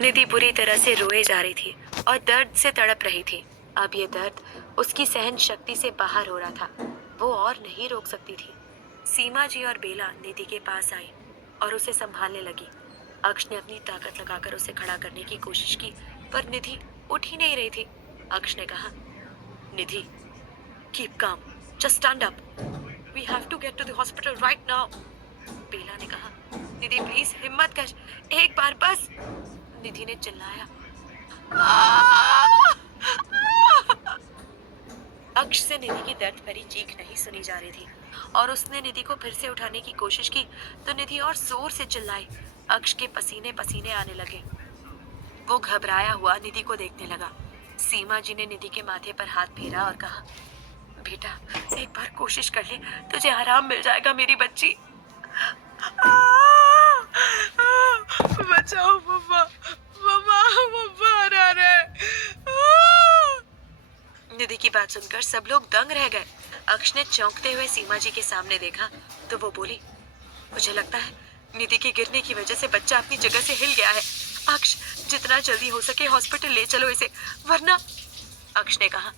निधि बुरी तरह से रोए जा रही थी और दर्द से तड़प रही थी। अब ये दर्द उसकी सहन शक्ति से बाहर हो रहा था। वो और नहीं रोक सकती थी। सीमा जी और बेला निधि के पास आई और उसे संभालने लगी। अक्ष ने अपनी ताकत लगाकर उसे खड़ा करने की कोशिश की, पर निधि उठ ही नहीं रही थी। अक्ष ने कहा, Nidhi, keep calm, just stand up, we have to get to the hospital right now. Bela ने कहा, निधि प्लीज हिम्मत कर, एक बार बस। निधि ने चिल्लाया। अक्ष से निधि की दर्द भरी चीख नहीं सुनी जा रही थी और उसने निधि को फिर से उठाने की कोशिश की तो निधि और जोर से चिल्लाई। अक्ष के पसीने पसीने आने लगे। वो घबराया हुआ निधि को देखने लगा। सीमा जी ने निधि के माथे पर हाथ फेरा और कहा, बेटा एक बार कोशिश कर ले, तुझे आराम मिल जाएगा मेरी बच्ची। बचाओ मम्मा, मम्मा, मम्मा आ रहा है। निधि की बात सुनकर सब लोग दंग रह गए। अक्ष ने चौंकते हुए सीमा जी के सामने देखा तो वो बोली, मुझे लगता है निधि के गिरने की वजह से बच्चा अपनी जगह से हिल गया है। अक्ष, जितना जल्दी हो सके हॉस्पिटल ले चलो इसे, वरना। अक्ष ने कहा,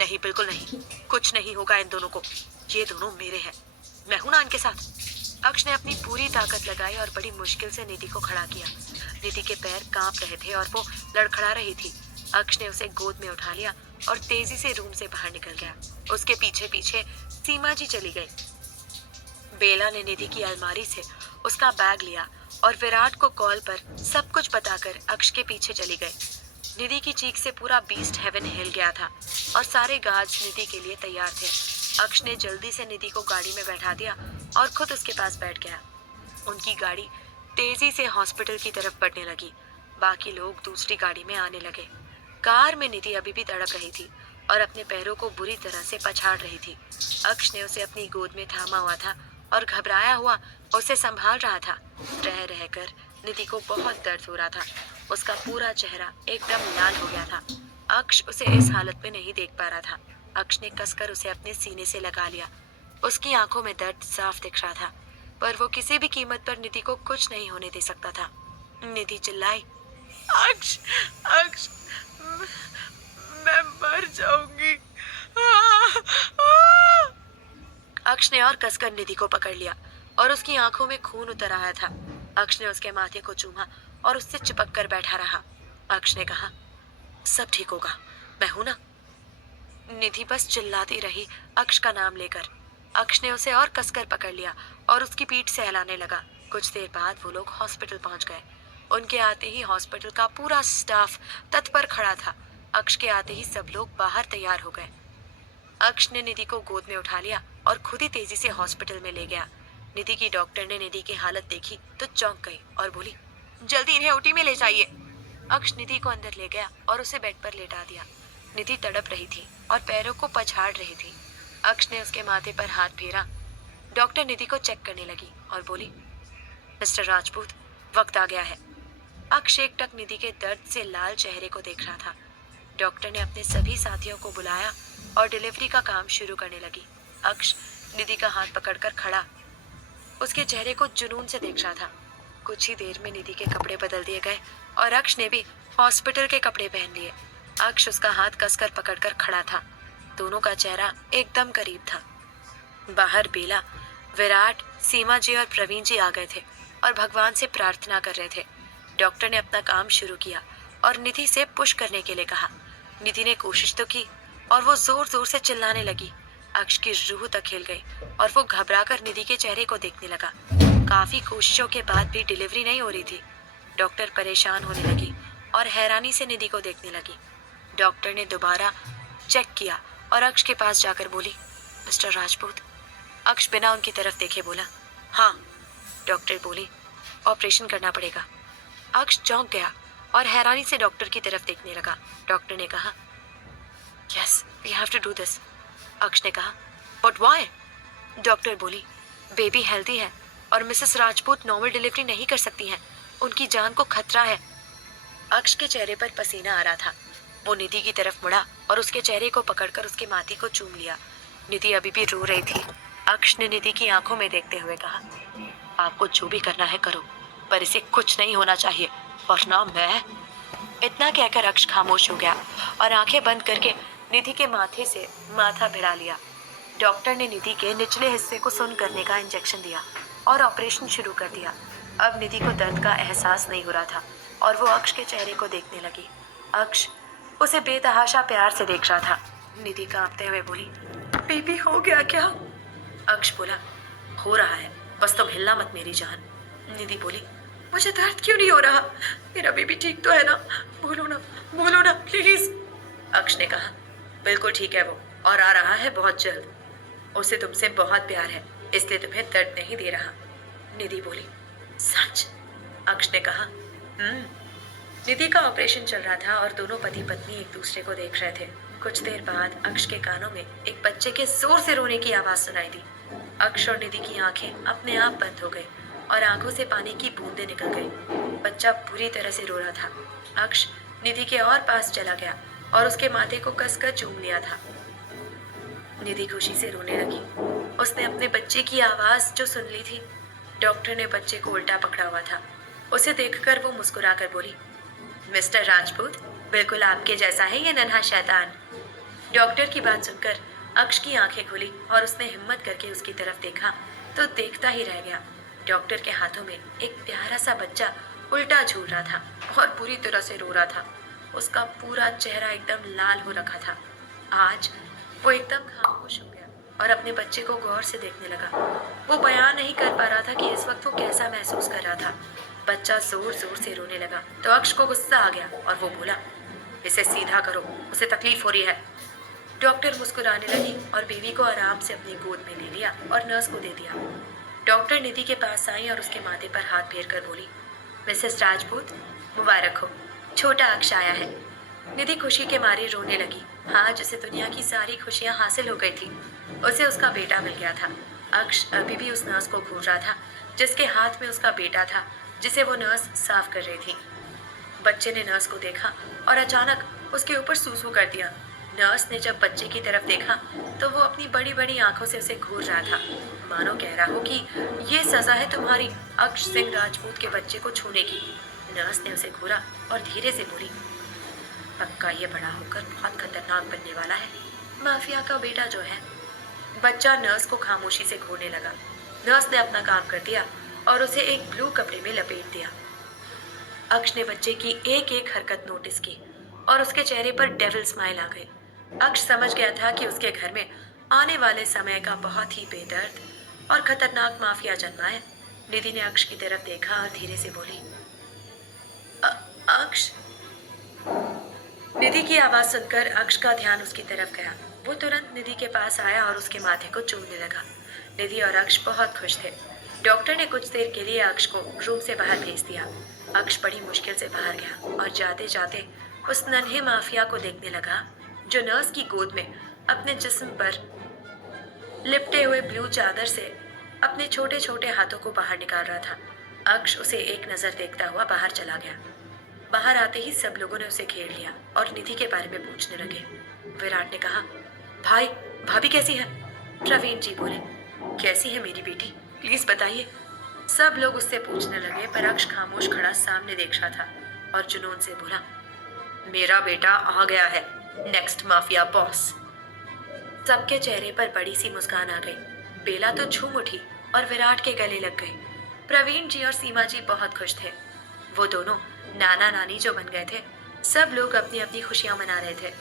नहीं, बिल्कुल नहीं, कुछ नहीं होगा इन दोनों को, ये दोनों मेरे हैं, मैं हूं ना इनके साथ। अक्ष ने अपनी पूरी ताकत लगाई और बड़ी मुश्किल से निधि को खड़ा किया। निधि के पैर कांप रहे थे और वो लड़खड़ा रही थी। अक्ष ने उसे गोद में उठा लिया और तेजी से रूम से बाहर निकल गया। उसके पीछे पीछे सीमा जी चली गई। बेला ने निधि की अलमारी से उसका बैग लिया और विराट को कॉल पर सब कुछ बताकर अक्ष के पीछे चली गई। निधि की चीख से पूरा बीस्ट हेवन हिल गया था और सारे गार्ड्स निधि के लिए तैयार थे। अक्ष ने जल्दी से निधि को गाड़ी में बैठा दिया और खुद उसके पास बैठ गया। उनकी गाड़ी तेजी से हॉस्पिटल की तरफ बढ़ने लगी। बाकी लोग दूसरी गाड़ी में आने लगे। कार में निधि अभी भी तड़प रही थी और अपने पैरों को बुरी तरह से पछाड़ रही थी। अक्ष ने उसे अपनी गोद में थामा हुआ था और घबराया हुआ उसे संभाल रहा था। रह रहकर निधि को बहुत दर्द हो रहा था। उसका पूरा चेहरा एकदम लाल हो गया था। अक्ष उसे इस हालत में नहीं देख पा रहा था। अक्ष ने कसकर उसे अपने सीने से लगा लिया। उसकी आंखों में दर्द साफ दिख रहा था, पर वो किसी भी कीमत पर निधि को कुछ नहीं होने दे सकता था। निधि चिल्लाई, अक्ष, अक्ष, मैं मर जाऊंगी। अक्ष ने और कसकर निधि को पकड़ लिया और उसकी आंखों में खून उतर आया था। अक्ष ने उसके माथे को चूमा और उससे चिपक कर बैठा रहा। अक्ष ने कहा, सब ठीक होगा, मैं हूं ना। निधि बस चिल्लाती रही अक्ष का नाम लेकर। अक्ष ने उसे और कसकर पकड़ लिया और उसकी पीठ सहलाने लगा। कुछ देर बाद वो लोग हॉस्पिटल पहुंच गए। उनके आते ही हॉस्पिटल का पूरा स्टाफ तत्पर खड़ा था। अक्ष के आते ही सब लोग बाहर तैयार हो गए। अक्ष ने निधि को गोद में उठा लिया और खुद ही तेजी से हॉस्पिटल में ले गया। निधि की डॉक्टर ने निधि की हालत देखी तो चौंक गई और बोली, जल्दी इन्हें ओटी में ले जाइए। अक्ष निधि को अंदर ले गया और उसे बेड पर लेटा दिया। निधि तड़प रही थी और पैरों को पछाड़ रही थी। अक्ष ने उसके माथे पर हाथ फेरा। डॉक्टर निधि को चेक करने लगी और बोली, मिस्टर राजपूत, वक्त आ गया है। अक्ष एकटक निधि के दर्द से लाल चेहरे को देख रहा था। डॉक्टर ने अपने सभी साथियों को बुलाया और डिलीवरी का काम शुरू करने लगी। अक्ष निधि का हाथ पकड़कर खड़ा उसके चेहरे को जुनून से देख रहा था। कुछ ही देर में निधि के कपड़े बदल दिए गए और अक्ष ने भी हॉस्पिटल के कपड़े पहन लिए। अक्ष उसका हाथ कसकर पकड़कर खड़ा था। दोनों का चेहरा एकदम करीब था। बाहर बेला, विराट, सीमा जी और प्रवीण जी आ गए थे और भगवान से प्रार्थना कर रहे थे। डॉक्टर ने अपना काम शुरू किया और निधि से पुश करने के लिए कहा। निधि ने कोशिश तो की और वो जोर जोर से चिल्लाने लगी। अक्ष की रूह तक हिल गई और वो घबराकर निधि के चेहरे को देखने लगा। काफी कोशिशों के बाद भी डिलीवरी नहीं हो रही थी। डॉक्टर परेशान होने लगी और हैरानी से निधि को देखने लगी। डॉक्टर ने दोबारा चेक किया और अक्ष के पास जाकर बोली, मिस्टर राजपूत। अक्ष बिना उनकी तरफ देखे बोला, हाँ। डॉक्टर बोली, ऑपरेशन करना पड़ेगा। अक्ष चौंक गया और हैरानी से डॉक्टर की तरफ देखने लगा। डॉक्टर ने कहा, yes, we have to do this. Aksh ने कहा, बट व्हाई? डॉक्टर बोली, बेबी हेल्दी है और मिसेस राजपूत नॉर्मल डिलीवरी नहीं कर सकती हैं, उनकी जान को खतरा है। अक्ष के चेहरे पर पसीना आ रहा था। वो निधि की तरफ मुड़ा और उसके चेहरे को पकड़कर उसके माथे को चूम लिया। निधि अभी भी रो रही थी। अक्ष ने निधि की आंखों में देखते हुए कहा, आपको जो भी करना है करो, पर इसे कुछ नहीं होना चाहिए, और ना मैं। इतना कहकर अक्ष खामोश हो गया और आंखें बंद करके निधि के माथे से माथा भिड़ा लिया। डॉक्टर ने निधि के निचले हिस्से को सुन्न करने का इंजेक्शन दिया और ऑपरेशन शुरू कर दिया। अब निधि को दर्द का एहसास नहीं हो रहा था और वो अक्ष के चेहरे को देखने लगी। अक्ष उसे बेतहाशा प्यार से देख रहा था। निधि कांपते हुए बोली, बेबी हो गया क्या? अक्ष बोला, हो रहा है, बस तुम हिलना मत मेरी जान। निधि बोली, मुझे दर्द क्यों नहीं हो रहा? मेरा बेबी ठीक तो है ना? बोलो ना प्लीज। अक्ष ने कहा, बिल्कुल ठीक है वो, और आ रहा है बहुत जल्द। उसे तुमसे बहुत प्यार है, इसलिए तुम्हें दर्द नहीं दे रहा। निधि बोली, सच? अक्ष ने कहा, निधि का ऑपरेशन चल रहा था और दोनों पति पत्नी एक दूसरे को देख रहे थे। कुछ देर बाद अक्ष के कानों में एक बच्चे के जोर से रोने की आवाज सुनाई दी। अक्ष और निधि की आंखें अपने आप बंद हो गई और आंखों से पानी की बूंदें निकल गई। बच्चा बुरी तरह से रो रहा था। अक्ष निधि के और पास चला गया और उसके माथे को कसकर चूम लिया था। निधि खुशी से रोने लगी। उसने अपने बच्चे की आवाज जो सुन ली थी। डॉक्टर ने बच्चे को उल्टा पकड़ा हुआ था। उसे देखकर वो मुस्कुराकर बोली, मिस्टर राजपूत, बिल्कुल आपके जैसा है ये नन्हा शैतान। डॉक्टर की बात सुनकर अक्ष की आंखें खुली और उसने हिम्मत करके उसकी तरफ देखा तो देखता ही रह गया। डॉक्टर के हाथों में एक प्यारा सा बच्चा उल्टा झूल रहा था और बुरी तरह से रो रहा था। उसका पूरा चेहरा एकदम लाल हो रखा था। आज वो एकदम खामोश हो गया और अपने बच्चे को गौर से देखने लगा। वो बयान नहीं कर पा रहा था कि इस वक्त वो कैसा महसूस कर रहा था। बच्चा जोर जोर से रोने लगा तो अक्ष को गुस्सा आ गया और वो बोला, इसे सीधा करो, उसे तकलीफ हो रही है। डॉक्टर मुस्कुराने लगी और बीवी को आराम से अपनी गोद में ले लिया और नर्स को दे दिया। डॉक्टर निधि के पास आई और उसके माथे पर हाथ फेर कर बोली, मिसेस राजपूत, मुबारक हो, छोटा अक्ष आया है। निधि खुशी के मारे रोने लगी। हाँ, जिसे दुनिया की सारी खुशियां हासिल हो गई थी, उसे उसका बेटा मिल गया था। अक्ष अभी भी उस नर्स को घूर रहा था जिसके हाथ में उसका बेटा था, जिसे वो नर्स साफ कर रही थी। बच्चे ने नर्स को देखा और अचानक उसके ऊपर सूसू कर दिया। नर्स ने जब बच्चे की तरफ देखा तो वो अपनी बड़ी बड़ी आंखों से उसे घूर रहा था, मानो कह रहा हो कि ये सजा है तुम्हारी अक्ष सिंह राजपूत के बच्चे को छूने की। नर्स ने उसे घूरा और धीरे से बोली, पक्का ये बड़ा होकर बहुत खतरनाक बनने वाला है, माफिया का बेटा जो है। बच्चा नर्स को खामोशी से घूरने लगा। नर्स ने अपना काम कर दिया और उसे एक ब्लू कपड़े में लपेट दिया। अक्ष ने बच्चे की एक एक हरकत नोटिस की और उसके चेहरे पर डेविल स्माइल आ गई। अक्ष समझ गया था कि उसके घर में आने वाले समय का बहुत ही बेदर्द और खतरनाक माफिया जन्मा है। निधि ने अक्ष की तरफ देखा और धीरे से बोली, अक्ष। निधि की आवाज सुनकर अक्ष का ध्यान उसकी तरफ गया। वो तुरंत निधि के पास आया और उसके माथे को चूमने लगा। निधि और अक्ष बहुत खुश थे। डॉक्टर ने कुछ देर के लिए अक्ष को रूम से बाहर भेज दिया। अक्ष बड़ी मुश्किल से बाहर गया और जाते जाते उस नन्हे माफिया को देखने लगा जो नर्स की गोद में अपने जिस्म पर लिपटे हुए ब्लू चादर से अपने छोटे छोटे हाथों को बाहर निकाल रहा था। अक्ष उसे एक नजर देखता हुआ बाहर चला गया। बाहर आते ही सब लोगों ने उसे घेर लिया और निधि के बारे में पूछने लगे। विराट ने कहा, भाई भाभी कैसी है? प्रवीण जी बोले, कैसी है मेरी बेटी, प्लीज बताइए। सब लोग उससे पूछने लगे पर अक्ष खामोश खड़ा सामने देख रहा था और जुनून से बोला, मेरा बेटा आ गया है, नेक्स्ट माफिया बॉस। सबके चेहरे पर बड़ी सी मुस्कान आ गई। बेला तो झूम उठी और विराट के गले लग गई। प्रवीण जी और सीमा जी बहुत खुश थे। वो दोनों नाना नानी जो बन गए थे। सब लोग अपनी अपनी खुशियां मना रहे थे।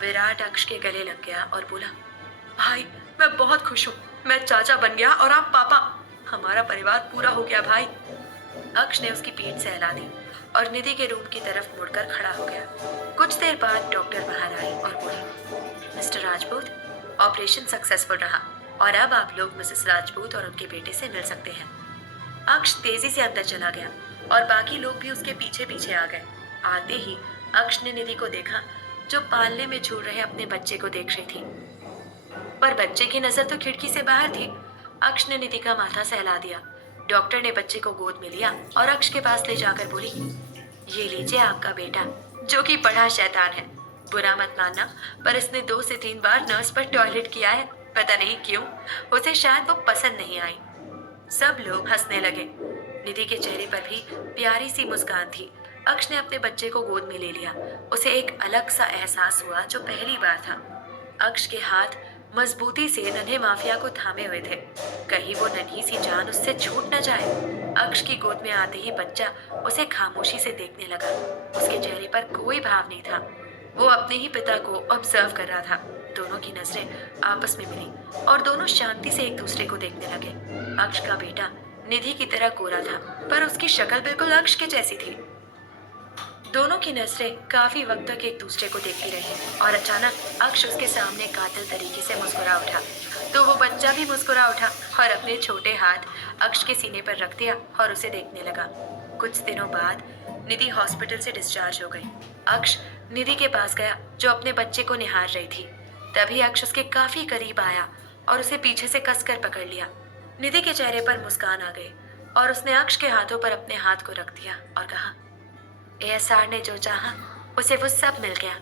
विराट अक्ष के गले लग गया और बोला, भाई मैं बहुत खुश हूँ, मैं चाचा बन गया और आप पापा, हमारा परिवार पूरा हो गया भाई। अक्ष ने उसकी पीठ सहला दी और निधि के रूम की तरफ मुड़कर खड़ा हो गया। कुछ देर बाद डॉक्टर बाहर आई और बोली, मिस्टर राजपूत, ऑपरेशन सक्सेसफुल रहा और अब आप लोग मिसेस राजपूत और उनके बेटे से मिल सकते हैं। अक्ष तेजी से अंदर चला गया और बाकी लोग भी उसके पीछे पीछे आ गए। आते ही अक्ष ने निधि को देखा जो पालने में झूल रहे अपने बच्चे को देख रही थी, पर बच्चे की नजर तो खिड़की से बाहर थी। अक्ष ने निधि का माथा सहला दिया। डॉक्टर ने बच्चे को गोद में लिया और अक्ष के पास ले जाकर बोली, ये लीजिए आपका बेटा जो कि बड़ा शैतान है। बुरा मत मानना, पर इसने 2 से 3 बार नर्स पर टॉयलेट किया है, पता नहीं क्यों, उसे शायद वो पसंद नहीं आई। सब लोग हंसने लगे। निधि के चेहरे पर भी प्यारी सी मुस्कान थी। अक्ष ने अपने बच्चे को गोद में ले लिया। उसे एक अलग सा एहसास हुआ जो पहली बार था। अक्ष के हाथ मजबूती से नन्हे माफिया को थामे हुए थे। कहीं वो नन्ही सी जान उससे छूट न जाए। अक्ष की गोद में आते ही बच्चा उसे खामोशी से देखने लगा। उसके चेहरे पर कोई भाव नहीं था। वो अपने ही पिता को ऑब्जर्व कर रहा था। दोनों की नजरें आपस में मिली और दोनों शांति से एक दूसरे को देखने लगे। अक्ष का बेटा निधि की तरह गोरा था, पर उसकी शक्ल बिल्कुल अक्ष के जैसी थी। दोनों की नजरें काफी वक्त तक एक दूसरे को देखती रही और अचानक अक्ष उसके सामने कातिल तरीके से मुस्कुरा उठा। तो वो बच्चा भी मुस्कुरा उठा और अपने छोटे हाथ अक्ष के सीने पर रख दिया और उसे देखने लगा। कुछ दिनों बाद निधि हॉस्पिटल से डिस्चार्ज हो गई। अक्ष निधि के पास गया जो अपने बच्चे को निहार रही थी। तभी अक्ष उसके काफी करीब आया और उसे पीछे से कसकर पकड़ लिया। निधि के चेहरे पर मुस्कान आ गई और उसने अक्ष के हाथों पर अपने हाथ को रख दिया और कहा, एएसआर ने जो चाहा उसे वो सब मिल गया।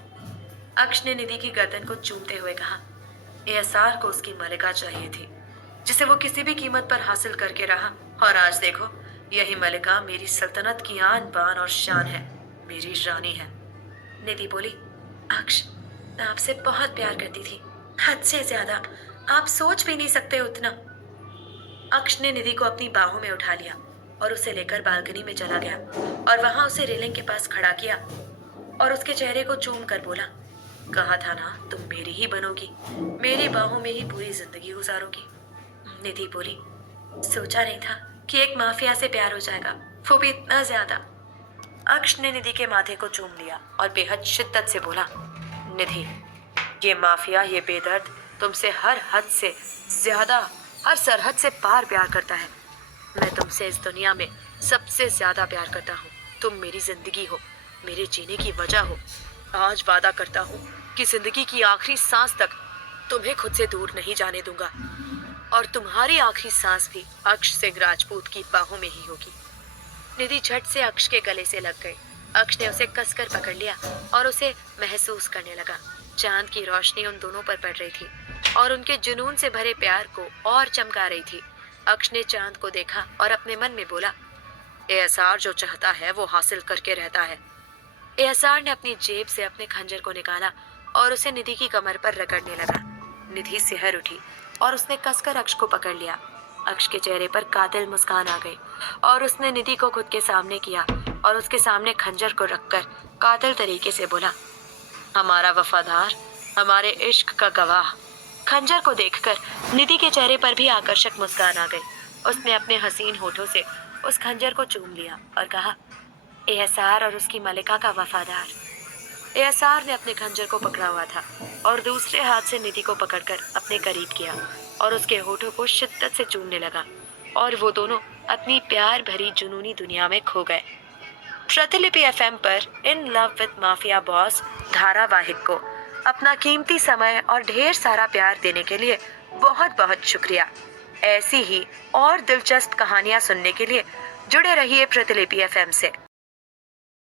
अक्ष ने निधि की गर्दन को चूमते हुए कहा, एएसआर को उसकी मलिका चाहिए थी जिसे वो किसी भी कीमत पर हासिल करके रहा, और आज देखो यही मलिका मेरी सल्तनत की आन बान और शान है, मेरी रानी है। निधि बोली, अक्ष मैं आपसे बहुत प्यार करती थी, हद से ज्यादा, आप सोच भी नहीं सकते उतना। अक्ष ने निधि को अपनी बाहों में उठा लिया और उसे लेकर बालकनी में चला गया और वहां उसे रेलिंग के पास खड़ा किया और उसके चेहरे को चूम कर बोला, कहा था ना तुम मेरी ही बनोगी, मेरी बाहों में ही पूरी जिंदगी गुजारोगी। निधि बोली, सोचा नहीं था कि एक माफिया से प्यार हो जाएगा, वो भी इतना ज्यादा। अक्ष ने निधि के माथे को चूम लिया और बेहद शिद्दत से बोला, निधि ये माफिया, ये बेदर्द तुमसे हर हद से ज्यादा, हर सरहद से पार प्यार करता है। मैं तुमसे इस दुनिया में सबसे ज्यादा प्यार करता हूँ। तुम मेरी जिंदगी हो, मेरे जीने की वजह हो। आज वादा करता हूँ कि जिंदगी की आखिरी सांस तक तुम्हें खुद से दूर नहीं जाने दूंगा और तुम्हारी आखिरी सांस भी अक्ष सिंह राजपूत की बाहों में ही होगी। निधि झट से अक्ष के गले से लग गई। अक्ष ने उसे कसकर पकड़ लिया और उसे महसूस करने लगा। चांद की रोशनी उन दोनों पर पड़ रही थी और उनके जुनून से भरे प्यार को और चमका रही थी। अक्ष ने चांद को देखा और अपने मन में बोला, एएसआर जो चाहता है वो हासिल करके रहता है। एएसआर ने अपनी जेब से अपने खंजर को निकाला और उसे निधि की कमर पर रगड़ने लगा। निधि सिहर उठी और उसने कसकर अक्ष को पकड़ लिया। अक्ष के चेहरे पर कातिल मुस्कान आ गई और उसने निधि को खुद के सामने किया और उसके सामने खंजर को रखकर कातिल तरीके से बोला, हमारा वफादार, हमारे इश्क का गवाह। खंजर को देखकर निधि के चेहरे पर भी आकर्षक मुस्कान आ गई। उसने अपने हसीन होठों से उस खंजर को चूम लिया और कहा, एएसआर और उसकी मलिका का वफादार। एएसआर ने अपने खंजर को पकड़ा हुआ था और दूसरे हाथ से निधि को पकड़कर अपने करीब किया और उसके होठों को शिद्दत से चूमने लगा और वो दोनों अपनी प्यार भरी जुनूनी दुनिया में खो गए। प्रतिलिपि एफएम पर in love with mafia boss धारावाहिक को अपना कीमती समय और ढेर सारा प्यार देने के लिए बहुत बहुत शुक्रिया। ऐसी ही और दिलचस्प कहानियां सुनने के लिए जुड़े रहिए प्रतिलिपि एफएम से।